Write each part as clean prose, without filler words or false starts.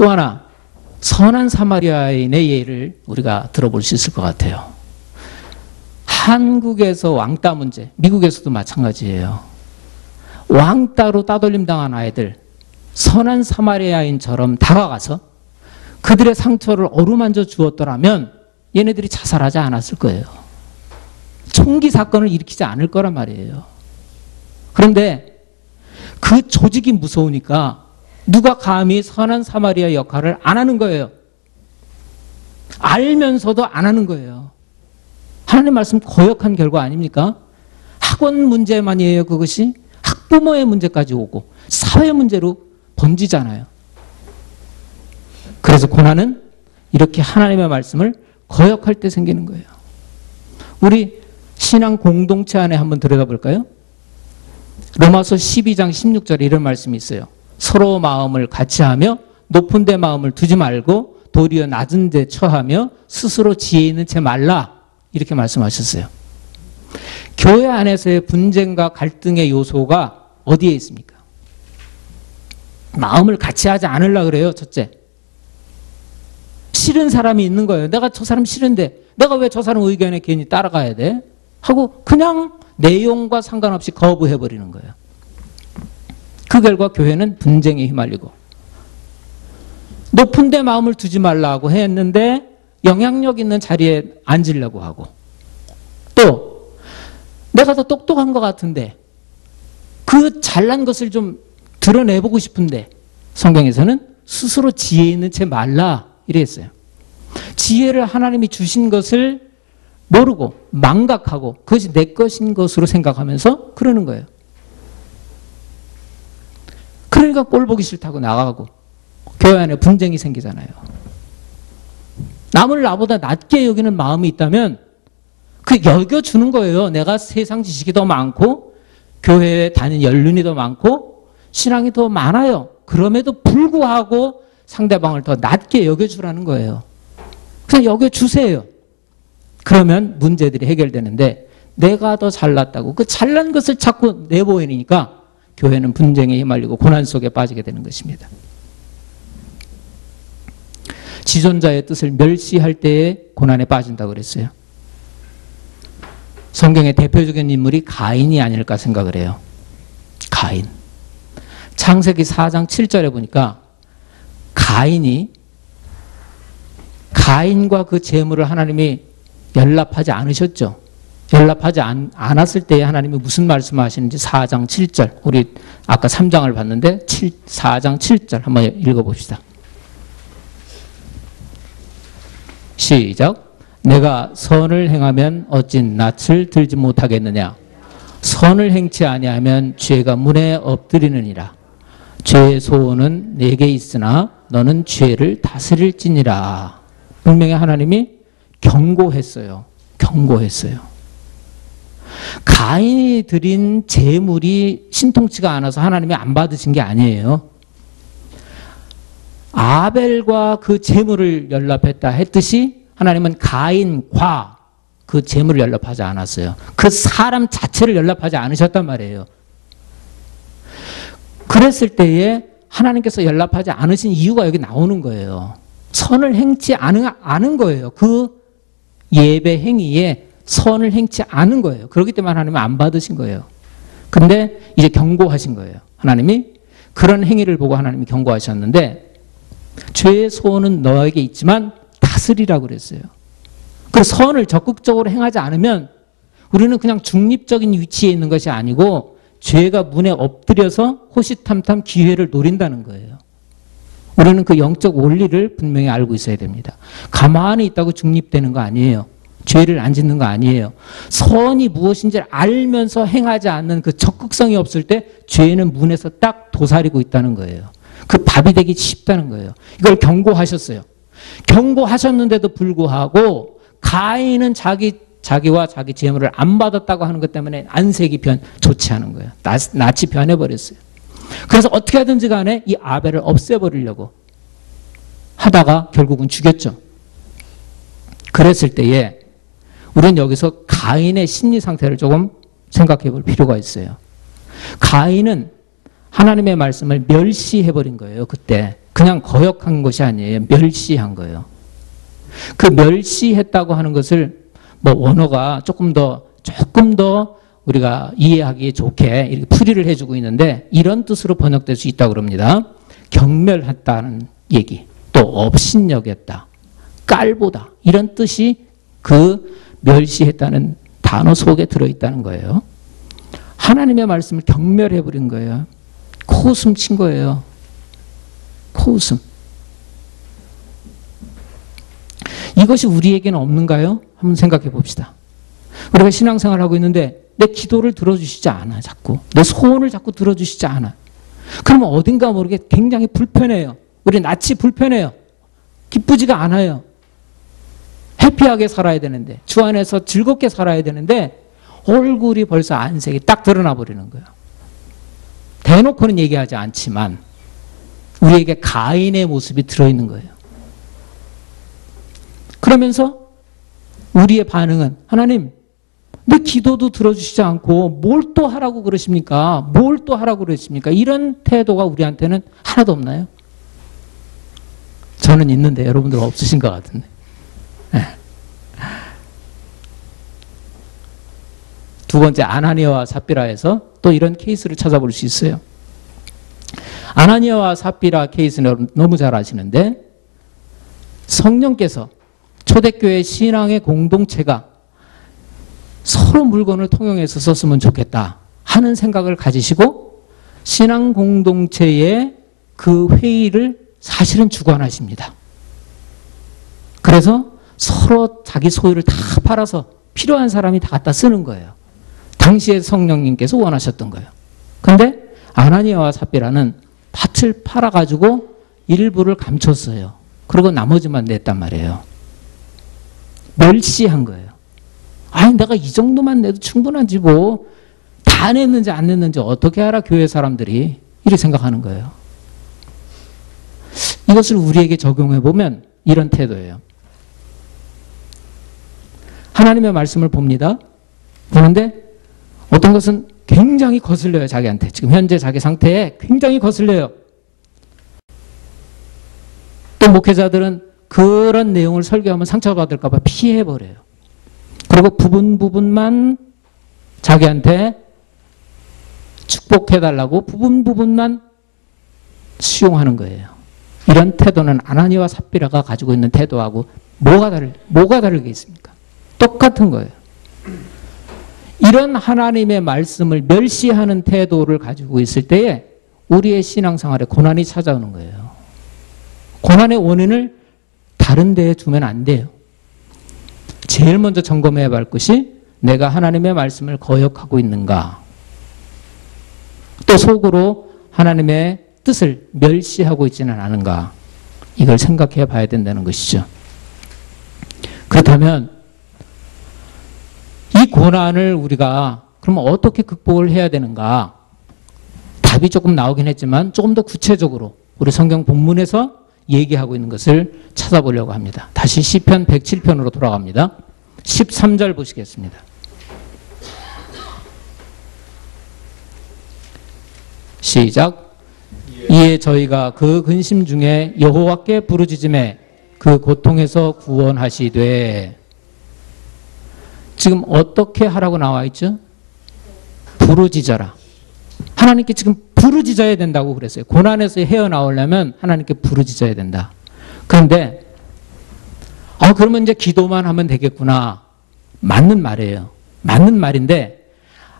또 하나 선한 사마리아인의 예를 우리가 들어볼 수 있을 것 같아요. 한국에서 왕따 문제, 미국에서도 마찬가지예요. 왕따로 따돌림 당한 아이들, 선한 사마리아인처럼 다가가서 그들의 상처를 어루만져 주었더라면 얘네들이 자살하지 않았을 거예요. 총기 사건을 일으키지 않을 거란 말이에요. 그런데 그 조직이 무서우니까 누가 감히 선한 사마리아 역할을 안 하는 거예요. 알면서도 안 하는 거예요. 하나님 말씀 거역한 결과 아닙니까? 학원 문제만이에요, 그것이? 학부모의 문제까지 오고 사회 문제로 번지잖아요. 그래서 고난은 이렇게 하나님의 말씀을 거역할 때 생기는 거예요. 우리 신앙 공동체 안에 한번 들여다볼까요? 로마서 12장 16절에 이런 말씀이 있어요. 서로 마음을 같이 하며 높은 데 마음을 두지 말고 도리어 낮은 데 처하며 스스로 지혜 있는 채 말라. 이렇게 말씀하셨어요. 교회 안에서의 분쟁과 갈등의 요소가 어디에 있습니까? 마음을 같이 하지 않으려고 그래요. 첫째, 싫은 사람이 있는 거예요. 내가 저 사람 싫은데 내가 왜 저 사람 의견에 괜히 따라가야 돼? 하고 그냥 내용과 상관없이 거부해버리는 거예요. 그 결과 교회는 분쟁에 휘말리고, 높은 데 마음을 두지 말라고 했는데 영향력 있는 자리에 앉으려고 하고, 또 내가 더 똑똑한 것 같은데 그 잘난 것을 좀 드러내보고 싶은데 성경에서는 스스로 지혜 있는 채 말라 이랬어요. 지혜를 하나님이 주신 것을 모르고 망각하고 그것이 내 것인 것으로 생각하면서 그러는 거예요. 그러니까 꼴 보기 싫다고 나가고 교회 안에 분쟁이 생기잖아요. 남을 나보다 낮게 여기는 마음이 있다면 그 여겨주는 거예요. 내가 세상 지식이 더 많고 교회에 다니는 연륜이 더 많고 신앙이 더 많아요. 그럼에도 불구하고 상대방을 더 낮게 여겨주라는 거예요. 그냥 여겨주세요. 그러면 문제들이 해결되는데 내가 더 잘났다고 그 잘난 것을 자꾸 내보이니까 교회는 분쟁에 휘말리고 고난 속에 빠지게 되는 것입니다. 지존자의 뜻을 멸시할 때에 고난에 빠진다고 그랬어요. 성경의 대표적인 인물이 가인이 아닐까 생각을 해요. 가인. 창세기 4장 7절에 보니까 가인과 그 재물을 하나님이 연락하지 않으셨죠. 연락하지 않았을 때에 하나님이 무슨 말씀하시는지 4장 7절, 우리 아까 3장을 봤는데 4장 7절 한번 읽어봅시다. 시작. 내가 선을 행하면 어찌 낯을 들지 못하겠느냐. 선을 행치 아니하면 죄가 문에 엎드리느니라. 죄의 소원은 내게 있으나 너는 죄를 다스릴지니라. 분명히 하나님이 경고했어요. 가인이 드린 제물이 신통치가 않아서 하나님이 안 받으신 게 아니에요. 아벨과 그 제물을 연락했다 했듯이 하나님은 가인과 그 제물을 연락하지 않았어요. 그 사람 자체를 연락하지 않으셨단 말이에요. 그랬을 때에 하나님께서 연락하지 않으신 이유가 여기 나오는 거예요. 선을 행치 않은 거예요. 그 예배 행위에 선을 행치 않은 거예요. 그렇기 때문에 하나님은 안 받으신 거예요. 근데 이제 경고하신 거예요. 하나님이 그런 행위를 보고 하나님이 경고하셨는데 죄의 소원은 너에게 있지만 다스리라고 그랬어요. 그 선을 적극적으로 행하지 않으면 우리는 그냥 중립적인 위치에 있는 것이 아니고 죄가 문에 엎드려서 호시탐탐 기회를 노린다는 거예요. 우리는 그 영적 원리를 분명히 알고 있어야 됩니다. 가만히 있다고 중립되는 거 아니에요. 죄를 안 짓는 거 아니에요. 선이 무엇인지를 알면서 행하지 않는 그 적극성이 없을 때 죄는 문에서 딱 도사리고 있다는 거예요. 그 밥이 되기 쉽다는 거예요. 이걸 경고하셨어요. 경고하셨는데도 불구하고 가인은 자기와 자기 재물을 안 받았다고 하는 것 때문에 안색이 좋지 않은 거예요. 낯이 변해버렸어요. 그래서 어떻게 하든지 간에 이 아벨을 없애버리려고 하다가 결국은 죽였죠. 그랬을 때에 우리는 여기서 가인의 심리 상태를 조금 생각해 볼 필요가 있어요. 가인은 하나님의 말씀을 멸시해버린 거예요. 그때 그냥 거역한 것이 아니에요. 멸시한 거예요. 그 멸시했다고 하는 것을 뭐 원어가 조금 더 우리가 이해하기 좋게 이렇게 풀이를 해주고 있는데 이런 뜻으로 번역될 수 있다고 그럽니다. 경멸했다는 얘기, 또 업신여겼다, 깔보다 이런 뜻이 그 멸시했다는 단어 속에 들어있다는 거예요. 하나님의 말씀을 경멸해버린 거예요. 코웃음 친 거예요. 코웃음. 이것이 우리에게는 없는가요? 한번 생각해 봅시다. 우리가 신앙생활을 하고 있는데 내 기도를 들어주시지 않아. 자꾸 내 소원을 자꾸 들어주시지 않아. 그러면 어딘가 모르게 굉장히 불편해요. 우리 낯이 불편해요. 기쁘지가 않아요. 해피하게 살아야 되는데, 주 안에서 즐겁게 살아야 되는데 얼굴이 벌써 안색이 딱 드러나 버리는 거예요. 대놓고는 얘기하지 않지만 우리에게 가인의 모습이 들어있는 거예요. 그러면서 우리의 반응은 하나님, 내 기도도 들어주시지 않고 뭘 또 하라고 그러십니까? 뭘 또 하라고 그러십니까? 이런 태도가 우리한테는 하나도 없나요? 저는 있는데 여러분들 없으신 것 같은데. 네. 두 번째, 아나니아와 삽비라에서 또 이런 케이스를 찾아볼 수 있어요. 아나니아와 삽비라 케이스는 너무 잘 아시는데 성령께서 초대교회 신앙의 공동체가 서로 물건을 통용해서 썼으면 좋겠다 하는 생각을 가지시고 신앙 공동체의 그 회의를 사실은 주관하십니다. 그래서 서로 자기 소유를 다 팔아서 필요한 사람이 다 갖다 쓰는 거예요. 당시에 성령님께서 원하셨던 거예요. 근데 아나니아와 삽비라는 밭을 팔아가지고 일부를 감췄어요. 그리고 나머지만 냈단 말이에요. 멸시한 거예요. 아니 내가 이 정도만 내도 충분하지 뭐 다 냈는지 안 냈는지 어떻게 알아 교회 사람들이 이렇게 생각하는 거예요. 이것을 우리에게 적용해 보면 이런 태도예요. 하나님의 말씀을 봅니다. 보는데 어떤 것은 굉장히 거슬려요. 자기한테. 지금 현재 자기 상태에 굉장히 거슬려요. 또 목회자들은 그런 내용을 설교하면 상처받을까 봐 피해버려요. 그리고 부분만 자기한테 축복해달라고 부분만 수용하는 거예요. 이런 태도는 아나니아와 삽비라가 가지고 있는 태도하고 뭐가 다르게 있습니까? 똑같은 거예요. 이런 하나님의 말씀을 멸시하는 태도를 가지고 있을 때에 우리의 신앙생활에 고난이 찾아오는 거예요. 고난의 원인을 다른 데에 두면 안 돼요. 제일 먼저 점검해야 할 것이 내가 하나님의 말씀을 거역하고 있는가, 또 속으로 하나님의 뜻을 멸시하고 있지는 않은가, 이걸 생각해 봐야 된다는 것이죠. 그렇다면 이 고난을 우리가 그러면 어떻게 극복을 해야 되는가? 답이 조금 나오긴 했지만 조금 더 구체적으로 우리 성경 본문에서 얘기하고 있는 것을 찾아보려고 합니다. 다시 시편 107편으로 돌아갑니다. 13절 보시겠습니다. 시작. 이에 저희가 그 근심 중에 여호와께 부르짖음에 그 고통에서 구원하시되. 지금 어떻게 하라고 나와 있죠? 부르짖어라. 하나님께 지금 부르짖어야 된다고 그랬어요. 고난에서 헤어나오려면 하나님께 부르짖어야 된다. 그런데 그러면 이제 기도만 하면 되겠구나. 맞는 말이에요. 맞는 말인데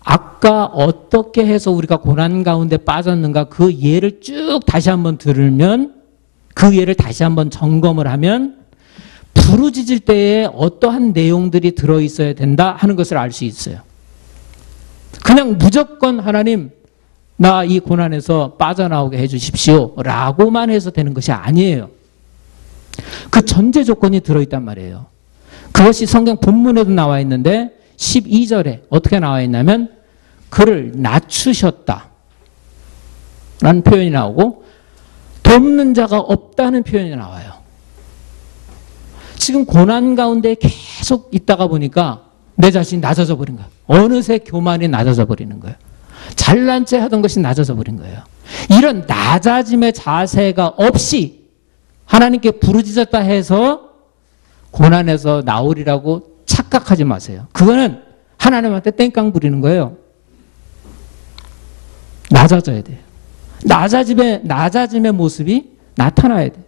아까 어떻게 해서 우리가 고난 가운데 빠졌는가 그 예를 쭉 다시 한번 들으면, 그 예를 다시 한번 점검을 하면 부르짖을 때에 어떠한 내용들이 들어있어야 된다 하는 것을 알 수 있어요. 그냥 무조건 하나님 나 이 고난에서 빠져나오게 해주십시오 라고만 해서 되는 것이 아니에요. 그 전제 조건이 들어있단 말이에요. 그것이 성경 본문에도 나와 있는데 12절에 어떻게 나와 있냐면 그를 낮추셨다 라는 표현이 나오고 돕는 자가 없다는 표현이 나와요. 지금 고난 가운데 계속 있다가 보니까 내 자신이 낮아져 버린 거예요. 어느새 교만이 낮아져 버리는 거예요. 잘난 체 하던 것이 낮아져 버린 거예요. 이런 낮아짐의 자세가 없이 하나님께 부르짖었다 해서 고난에서 나오리라고 착각하지 마세요. 그거는 하나님한테 땡깡 부리는 거예요. 낮아져야 돼요. 낮아짐의 모습이 나타나야 돼요.